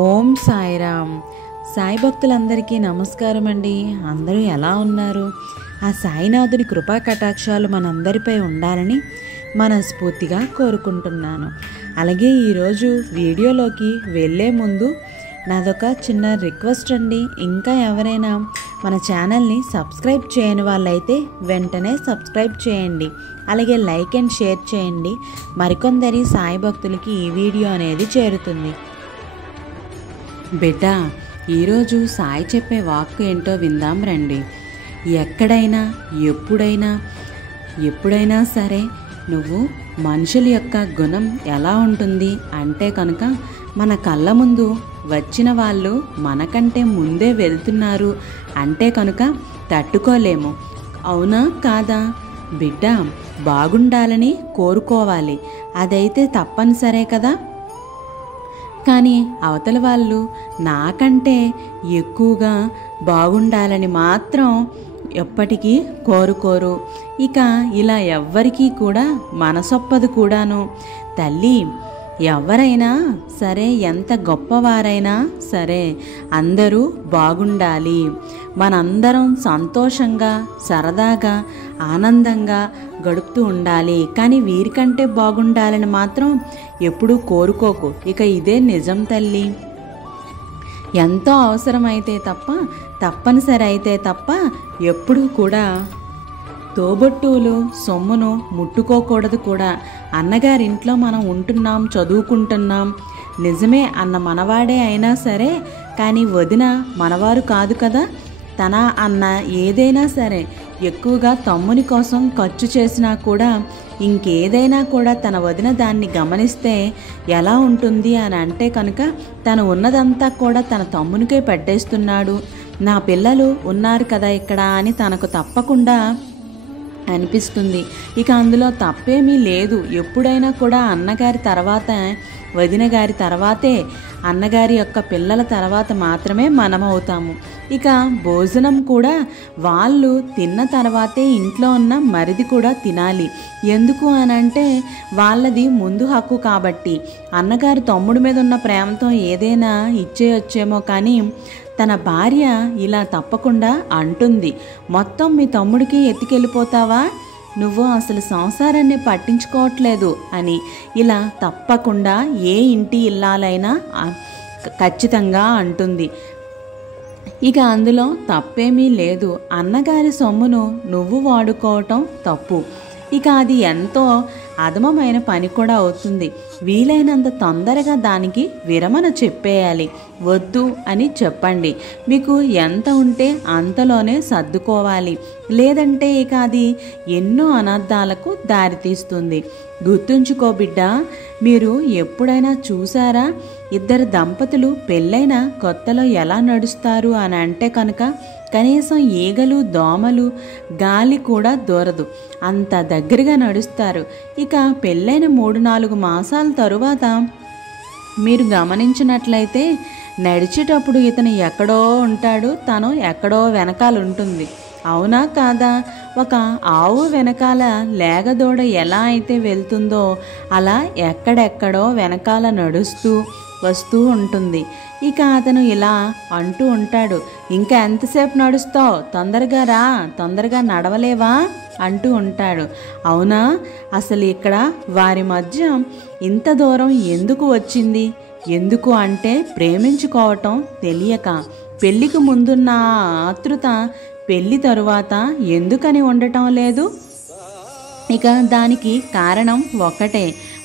ఓం సాయిరామ్. సాయి భక్తులందరికీ నమస్కారం అండి. అందరూ ఎలా ఉన్నారు? ఆ సాయినాథుని కృపా కటాక్షాలు మనందరిపై ఉండాలని మనస్ఫూర్తిగా కోరుకుంటున్నాను. అలాగే ఈరోజు వీడియోలోకి వెళ్ళే ముందు నాదొక చిన్న రిక్వెస్ట్ అండి. ఇంకా ఎవరైనా మన ఛానల్ని సబ్స్క్రైబ్ చేయని వాళ్ళైతే వెంటనే సబ్స్క్రైబ్ చేయండి. అలాగే లైక్ అండ్ షేర్ చేయండి. మరికొందరి సాయి భక్తులకి ఈ వీడియో అనేది చేరుతుంది. బిడ్డ, ఈరోజు సాయి చెప్పే వాక్కు ఏంటో విందాం రండి. ఎక్కడైనా ఎప్పుడైనా సరే నువ్వు మనుషుల యొక్క గుణం ఎలా ఉంటుంది అంటే కనుక మన కళ్ళ ముందు వచ్చిన వాళ్ళు మనకంటే ముందే వెళ్తున్నారు అంటే కనుక తట్టుకోలేము. అవునా కాదా? బిడ్డ, బాగుండాలని కోరుకోవాలి, అదైతే తప్పనిసరే కదా. కానీ అవతల వాళ్ళు నాకంటే ఎక్కువగా బాగుండాలని మాత్రం ఎప్పటికీ కోరుకోరు. ఇక ఇలా ఎవ్వరికీ కూడా మనసొప్పదు కూడాను. తల్లి, ఎవరైనా సరే, ఎంత గొప్పవారైనా సరే అందరూ బాగుండాలి. మనందరం సంతోషంగా సరదాగా ఆనందంగా గడుపుతూ ఉండాలి. కానీ వీరికంటే బాగుండాలని మాత్రం ఎప్పుడూ కోరుకోకు. ఇక ఇదే నిజం తల్లి. ఎంతో అవసరమైతే తప్ప, తప్పనిసరి అయితే తప్ప ఎప్పుడూ కూడా తోబొట్టువులు సొమ్మును ముట్టుకోకూడదు కూడా. అన్నగారింట్లో మనం ఉంటున్నాం, చదువుకుంటున్నాం, నిజమే అన్న మనవాడే అయినా సరే, కానీ వదిన మనవారు కాదు కదా. తన అన్న ఏదైనా సరే ఎక్కువగా తమ్ముని కోసం ఖర్చు చేసినా కూడా, ఇంకేదైనా కూడా తన వదిన దాన్ని గమనిస్తే ఎలా ఉంటుంది అని అంటే కనుక తను ఉన్నదంతా కూడా తన తమ్మునికే పెట్టేస్తున్నాడు, నా పిల్లలు ఉన్నారు కదా ఇక్కడ అని తనకు తప్పకుండా అనిపిస్తుంది. ఇక అందులో తప్పేమీ లేదు. ఎప్పుడైనా కూడా అన్నగారి తర్వాత వదిన గారి తర్వాతే, అన్నగారి యొక్క పిల్లల తర్వాత మాత్రమే మనం అవుతాము. ఇక భోజనం కూడా వాళ్ళు తిన్న తర్వాతే ఇంట్లో ఉన్న మరిది కూడా తినాలి. ఎందుకు అనంటే వాళ్ళది ముందు హక్కు కాబట్టి. అన్నగారు తమ్ముడి మీద ఉన్న ప్రేమతో ఏదైనా ఇచ్చేయొచ్చేమో, కానీ తన భార్య ఇలా తప్పకుండా అంటుంది, మొత్తం మీ తమ్ముడికి ఎత్తుకెళ్ళిపోతావా, నువ్వు అసలు సంసారాన్ని పట్టించుకోవట్లేదు అని ఇలా తప్పకుండా ఏ ఇంటి ఇల్లాలైనా ఖచ్చితంగా అంటుంది. ఇక అందులో తప్పేమీ లేదు. అన్నగారి సొమ్మును నువ్వు వాడుకోవటం తప్పు. ఇక అది ఎంతో అధమమైన పని కూడా అవుతుంది. వీలైనంత తొందరగా దానికి విరమణ చెప్పేయాలి. వద్దు అని చెప్పండి. మీకు ఎంత ఉంటే అంతలోనే సర్దుకోవాలి. లేదంటే ఇక అది ఎన్నో అనర్థాలకు దారితీస్తుంది. గుర్తుంచుకో బిడ్డ, మీరు ఎప్పుడైనా చూసారా ఇద్దరు దంపతులు పెళ్ళైన కొత్తలో ఎలా నడుస్తారు అని అంటే కనుక కనీసం ఈగలు దోమలు గాలి కూడా దూరదు, అంత దగ్గరగా నడుస్తారు. ఇక పెళ్ళైన 3-4 మాసాల తరువాత మీరు గమనించినట్లయితే నడిచేటప్పుడు ఇతను ఎక్కడో ఉంటాడు, తను ఎక్కడో వెనకాల ఉంటుంది. అవునా కాదా? ఒక ఆవు వెనకాల లేగదోడ ఎలా అయితే వెళ్తుందో అలా ఎక్కడెక్కడో వెనకాల నడుస్తూ వస్తూ ఉంటుంది. ఇక అతను ఇలా అంటూ ఉంటాడు, ఇంకా ఎంతసేపు నడుస్తావు, తొందరగా రా, తొందరగా నడవలేవా అంటూ ఉంటాడు. అవునా? అసలు ఇక్కడ వారి మధ్య ఇంత దూరం ఎందుకు వచ్చింది? ఎందుకు అంటే ప్రేమించుకోవటం తెలియక. పెళ్ళికి ముందున్న ఆతృత పెళ్ళి తరువాత ఎందుకని ఉండటం లేదు? ఇక దానికి కారణం ఒకటే,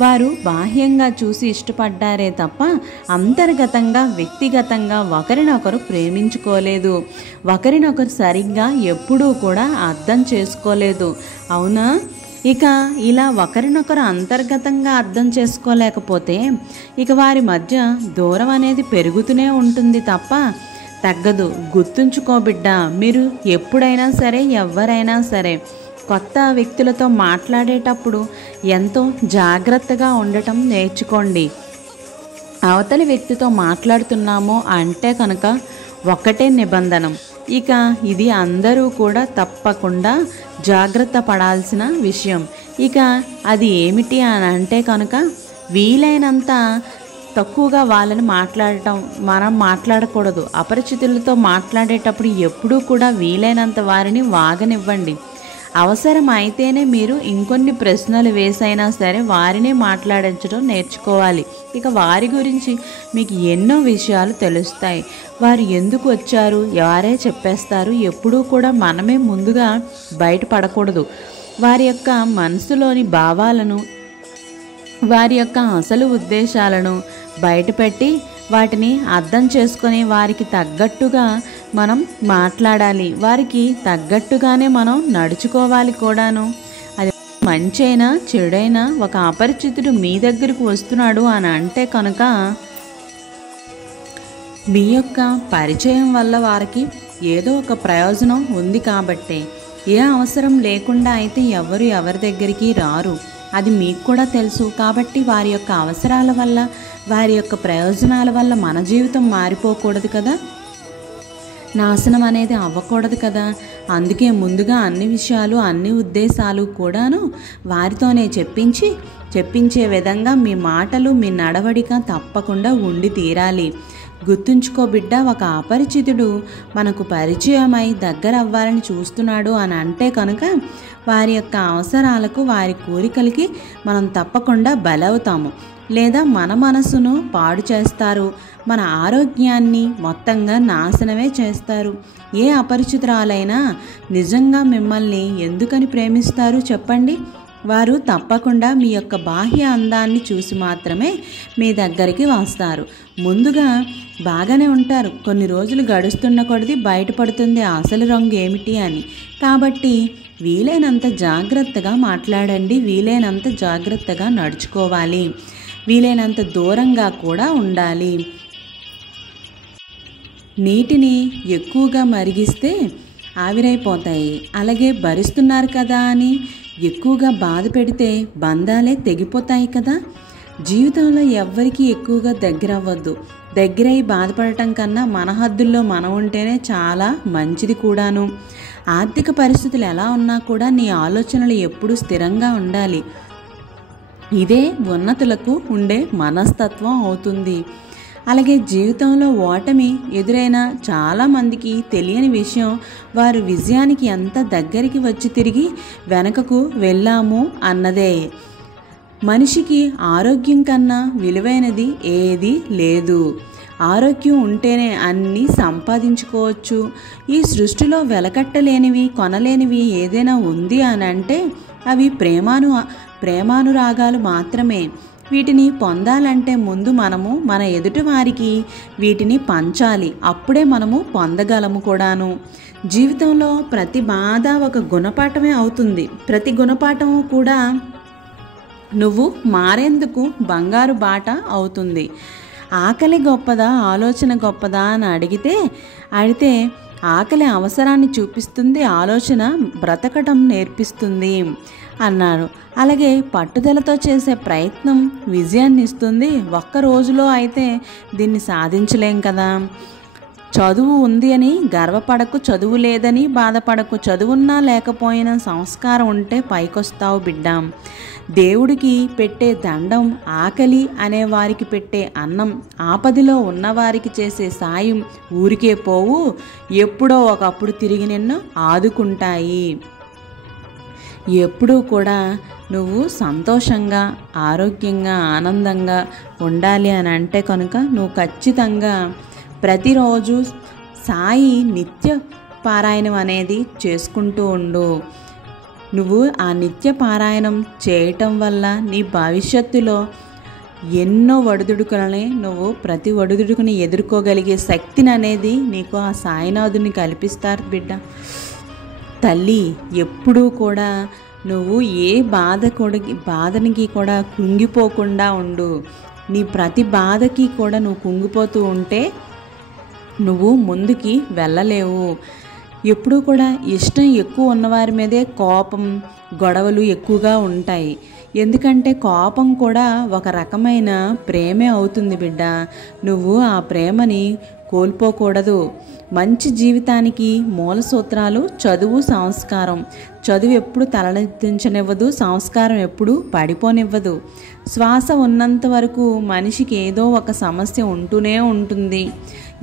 వారు బాహ్యంగా చూసి ఇష్టపడ్డారే తప్ప అంతర్గతంగా వ్యక్తిగతంగా ఒకరినొకరు ప్రేమించుకోలేదు. ఒకరినొకరు సరిగ్గా ఎప్పుడూ కూడా అర్థం చేసుకోలేదు. అవునా? ఇక ఇలా ఒకరినొకరు అంతర్గతంగా అర్థం చేసుకోలేకపోతే ఇక వారి మధ్య దూరం అనేది పెరుగుతూనే ఉంటుంది తప్ప తగ్గదు. గుర్తుంచుకో బిడ్డ, మీరు ఎప్పుడైనా సరే ఎవరైనా సరే కొత్త వ్యక్తులతో మాట్లాడేటప్పుడు ఎంతో జాగ్రత్తగా ఉండటం నేర్చుకోండి. అవతలి వ్యక్తితో మాట్లాడుతున్నాము అంటే కనుక ఒకటే నిబంధన. ఇక ఇది అందరూ కూడా తప్పకుండా జాగ్రత్త పడాల్సిన విషయం. ఇక అది ఏమిటి అని అంటే కనుక వీలైనంత తక్కువగా వాళ్ళని మనం మాట్లాడకూడదు. అపరిచితులతో మాట్లాడేటప్పుడు ఎప్పుడూ కూడా వీలైనంత వారిని వాగనివ్వండి. అవసరం అయితేనే మీరు ఇంకొన్ని ప్రశ్నలు వేసైనా సరే వారినే మాట్లాడించడం నేర్చుకోవాలి. ఇక వారి గురించి మీకు ఎన్నో విషయాలు తెలుస్తాయి. వారు ఎందుకు వచ్చారు వారే చెప్పేస్తారు. ఎప్పుడూ కూడా మనమే ముందుగా బయటపడకూడదు. వారి యొక్క మనసులోని భావాలను, వారి యొక్క అసలు ఉద్దేశాలను బయటపెట్టి వాటిని అర్థం చేసుకొని వారికి తగ్గట్టుగా మనం మాట్లాడాలి. వారికి తగ్గట్టుగానే మనం నడుచుకోవాలి కూడాను. అది మంచైనా చెడైనా ఒక అపరిచితుడు మీ దగ్గరకు వస్తున్నాడు అని అంటే కనుక మీ యొక్క పరిచయం వల్ల వారికి ఏదో ఒక ప్రయోజనం ఉంది కాబట్టే. ఏ అవసరం లేకుండా అయితే ఎవరి దగ్గరికి రారు. అది మీకు కూడా తెలుసు. కాబట్టి వారి యొక్క అవసరాల వల్ల, వారి యొక్క ప్రయోజనాల వల్ల మన జీవితం మారిపోకూడదు కదా, నాశనం అనేది అవ్వకూడదు కదా. అందుకే ముందుగా అన్ని విషయాలు, అన్ని ఉద్దేశాలు కూడాను వారితోనే చెప్పించే విధంగా మీ మాటలు, మీ నడవడిక తప్పకుండా ఉండి తీరాలి. గుర్తుంచుకో బిడ్డ, ఒక అపరిచితుడు మనకు పరిచయమై దగ్గర అవ్వాలని చూస్తున్నాడు అని అంటే కనుక వారి యొక్క అవసరాలకు, వారి కోరికలకి మనం తప్పకుండా బలవుతాము. లేదా మన మనసును పాడు చేస్తారు, మన ఆరోగ్యాన్ని మొత్తంగా నాశనమే చేస్తారు. ఏ అపరిచితురాలైనా నిజంగా మిమ్మల్ని ఎందుకని ప్రేమిస్తారు చెప్పండి? వారు తప్పకుండా మీ యొక్క బాహ్య అందాన్ని చూసి మాత్రమే మీ దగ్గరికి వస్తారు. ముందుగా బాగానే ఉంటారు, కొన్ని రోజులు గడుస్తున్న కొద్దీ బయటపడుతుంది అసలు రంగు ఏమిటి అని. కాబట్టి వీలైనంత జాగ్రత్తగా మాట్లాడండి, వీలైనంత జాగ్రత్తగా నడుచుకోవాలి, వీలైనంత దూరంగా కూడా ఉండాలి. నీటిని ఎక్కువగా మరిగిస్తే ఆవిరైపోతాయి. అలాగే భరిస్తున్నారు కదా అని ఎక్కువగా బాధ పెడితే బంధాలే తెగిపోతాయి కదా. జీవితంలో ఎవ్వరికీ ఎక్కువగా దగ్గర అవ్వద్దు. దగ్గరై బాధపడటం కన్నా మన హద్దుల్లో మనం ఉంటేనే చాలా మంచిది కూడాను. ఆర్థిక పరిస్థితులు ఎలా ఉన్నా కూడా నీ ఆలోచనలు ఎప్పుడూ స్థిరంగా ఉండాలి. ఇదే ఉన్నతులకు ఉండే మనస్తత్వం అవుతుంది. అలాగే జీవితంలో ఓటమి ఎదురైన చాలామందికి తెలియని విషయం వారు విజయానికి ఎంత దగ్గరికి వచ్చి తిరిగి వెనకకు వెళ్ళాము అన్నదే. మనిషికి ఆరోగ్యం కన్నా విలువైనది ఏదీ లేదు. ఆరోగ్యం ఉంటేనే అన్నీ సంపాదించుకోవచ్చు. ఈ సృష్టిలో వెలకట్టలేనివి, కొనలేనివి ఏదైనా ఉంది అని అంటే అవి ప్రేమానురాగాలు మాత్రమే. వీటిని పొందాలంటే ముందు మనము మన ఎదుటి వారికి వీటిని పంచాలి. అప్పుడే మనము పొందగలము కూడాను. జీవితంలో ప్రతి బాధ ఒక గుణపాఠమే అవుతుంది. ప్రతి గుణపాఠము కూడా నువ్వు మారేందుకు బంగారు బాట అవుతుంది. ఆకలి గొప్పదా, ఆలోచన గొప్పదా అని అడిగితే ఆకలి అవసరాన్ని చూపిస్తుంది, ఆలోచన బ్రతకటం నేర్పిస్తుంది అన్నారు. అలాగే పట్టుదలతో చేసే ప్రయత్నం విజయాన్ని ఇస్తుంది. ఒక్క రోజులో అయితే దీన్ని సాధించలేం కదా. చదువు ఉంది అని గర్వపడకు, చదువు లేదని బాధపడకు. చదువున్నా లేకపోయినా సంస్కారం ఉంటే పైకొస్తావు బిడ్డ. దేవుడికి పెట్టే దండం ఆకలి అనే వారికి పెట్టే అన్నం, ఆపదిలో ఉన్నవారికి చేసే సాయం ఊరికే పోవు, ఎప్పుడో ఒకప్పుడు తిరిగి నిన్ను ఆదుకుంటాయి. ఎప్పుడూ కూడా నువ్వు సంతోషంగా, ఆరోగ్యంగా, ఆనందంగా ఉండాలి అని అంటే కనుక నువ్వు ఖచ్చితంగా ప్రతిరోజు సాయి నిత్య పారాయణం అనేది చేసుకుంటూ ఉండు. నువ్వు ఆ నిత్య పారాయణం చేయటం వల్ల నీ భవిష్యత్తులో ఎన్నో ఒడిదుడుకులని నువ్వు ప్రతి ఒడిదుడుకుని ఎదుర్కోగలిగే శక్తిని అనేది నీకు ఆ సాయినాథుని కల్పిస్తారు బిడ్డ. తల్లి, ఎప్పుడూ కూడా నువ్వు ఏ బాధనికి కూడా కుంగిపోకుండా ఉండు. నీ ప్రతి బాధకి కూడా నువ్వు కుంగిపోతూ ఉంటే నువ్వు ముందుకి వెళ్ళలేవు. ఎప్పుడూ కూడా ఇష్టం ఎక్కువ ఉన్నవారి మీదే కోపం, గొడవలు ఎక్కువగా ఉంటాయి. ఎందుకంటే కోపం కూడా ఒక రకమైన ప్రేమే అవుతుంది బిడ్డ. నువ్వు ఆ ప్రేమని కోల్పోకూడదు. మంచి జీవితానికి మూల సూత్రాలు చదువు, సంస్కారం. చదువు ఎప్పుడు తలెత్తించనివ్వదు, సంస్కారం ఎప్పుడు పడిపోనివ్వదు. శ్వాస ఉన్నంత వరకు మనిషికి ఏదో ఒక సమస్య ఉంటూనే ఉంటుంది.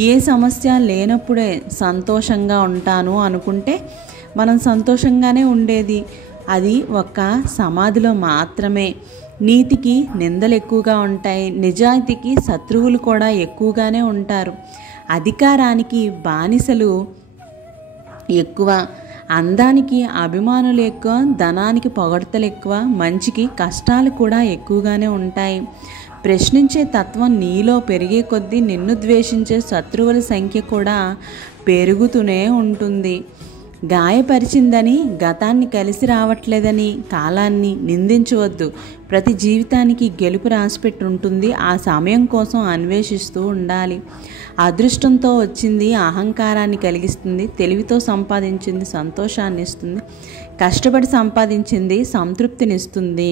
ఏ సమస్య లేనప్పుడే సంతోషంగా ఉంటాను అనుకుంటే మనం సంతోషంగానే ఉండేది. అది ఒక్క సమాధిలో మాత్రమే. నీతికి నిందలు ఎక్కువగా ఉంటాయి, నిజాయితీకి శత్రువులు కూడా ఎక్కువగానే ఉంటారు. అధికారానికి బానిసలు ఎక్కువ, అందానికి అభిమానులు ఎక్కువ, ధనానికి పొగడ్తలు ఎక్కువ, మంచికి కష్టాలు కూడా ఎక్కువగానే ఉంటాయి. ప్రశ్నించే తత్వం నీలో పెరిగే కొద్దీ నిన్ను ద్వేషించే శత్రువుల సంఖ్య కూడా పెరుగుతూనే ఉంటుంది. గాయపరిచిందని, గతాన్ని కలిసి రావట్లేదని కాలాన్ని నిందించవద్దు. ప్రతి జీవితానికి గెలుపు రాసిపెట్టి ఉంటుంది. ఆ సమయం కోసం అన్వేషిస్తూ ఉండాలి. అదృష్టంతో వచ్చింది అహంకారాన్ని కలిగిస్తుంది, తెలివితో సంపాదించింది సంతోషాన్ని ఇస్తుంది, కష్టపడి సంపాదించింది సంతృప్తినిస్తుంది.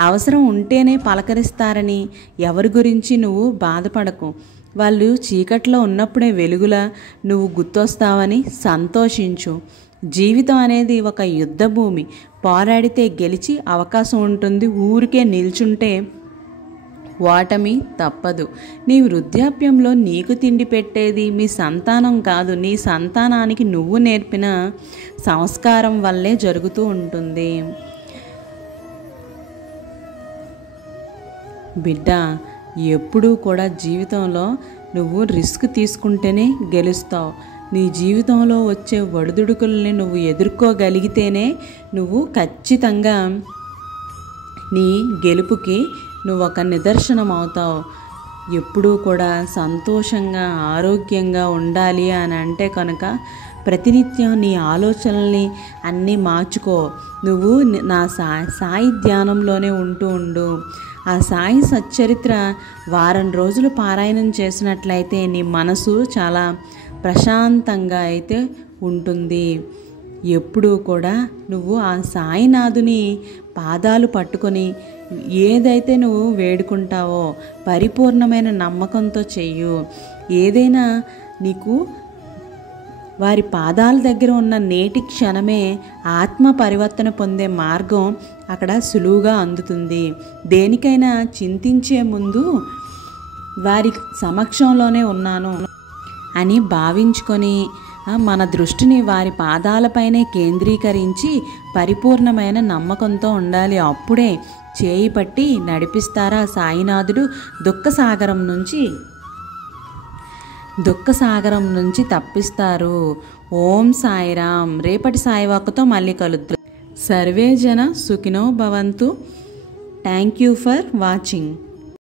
అవసరం ఉంటేనే పలకరిస్తారని ఎవరి గురించి నువ్వు బాధపడకు. వాళ్ళు చీకట్లో ఉన్నప్పుడే వెలుగులా నువ్వు గుర్తొస్తావని సంతోషించు. జీవితం అనేది ఒక యుద్ధ భూమి. పోరాడితే గెలిచి అవకాశం ఉంటుంది. ఊరికే నిల్చుంటే ఓటమి తప్పదు. నీ వృద్ధాప్యంలో నీకు తిండి పెట్టేది మీ సంతానం కాదు, నీ సంతానానికి నువ్వు నేర్పిన సంస్కారం వల్లే జరుగుతూ ఉంటుంది. బిడ్డ, ఎప్పుడూ కూడా జీవితంలో నువ్వు రిస్క్ తీసుకుంటేనే గెలుస్తావు. నీ జీవితంలో వచ్చే ఒడిదుడుకుల్ని నువ్వు ఎదుర్కోగలిగితేనే నువ్వు ఖచ్చితంగా నీ గెలుపుకి నువ్వు ఒక నిదర్శనం అవుతావు. ఎప్పుడూ కూడా సంతోషంగా ఆరోగ్యంగా ఉండాలి అని అంటే కనుక ప్రతినిత్యం నీ ఆలోచనల్ని అన్నీ మార్చుకో. నువ్వు నా సాయి ధ్యానంలోనే ఉండు. ఆ సాయి సచ్చరిత్ర వారం రోజులు పారాయణం చేసినట్లయితే నీ మనసు చాలా ప్రశాంతంగా అయితే ఉంటుంది. ఎప్పుడూ కూడా నువ్వు ఆ సాయినాథుని పాదాలు పట్టుకొని ఏదైతే నువ్వు వేడుకుంటావో పరిపూర్ణమైన నమ్మకంతో చెయ్యు. ఏదైనా నీకు వారి పాదాల దగ్గర ఉన్న నేటి క్షణమే ఆత్మ పరివర్తన పొందే మార్గం అక్కడ సులువుగా అందుతుంది. దేనికైనా చింతించే ముందు వారి సమక్షంలోనే ఉన్నాను అని భావించుకొని మన దృష్టిని వారి పాదాలపైనే కేంద్రీకరించి పరిపూర్ణమైన నమ్మకంతో ఉండాలి. అప్పుడే చేయి పట్టి నడిపిస్తారా సాయినాథుడు దుఃఖసాగరం నుంచి తప్పిస్తారు. ఓం సాయిరామ్. రేపటి సాయివాక్కుతో మళ్ళీ కలుద్దాం. సర్వే జన సుఖినో భవంతు. Thank you for watching.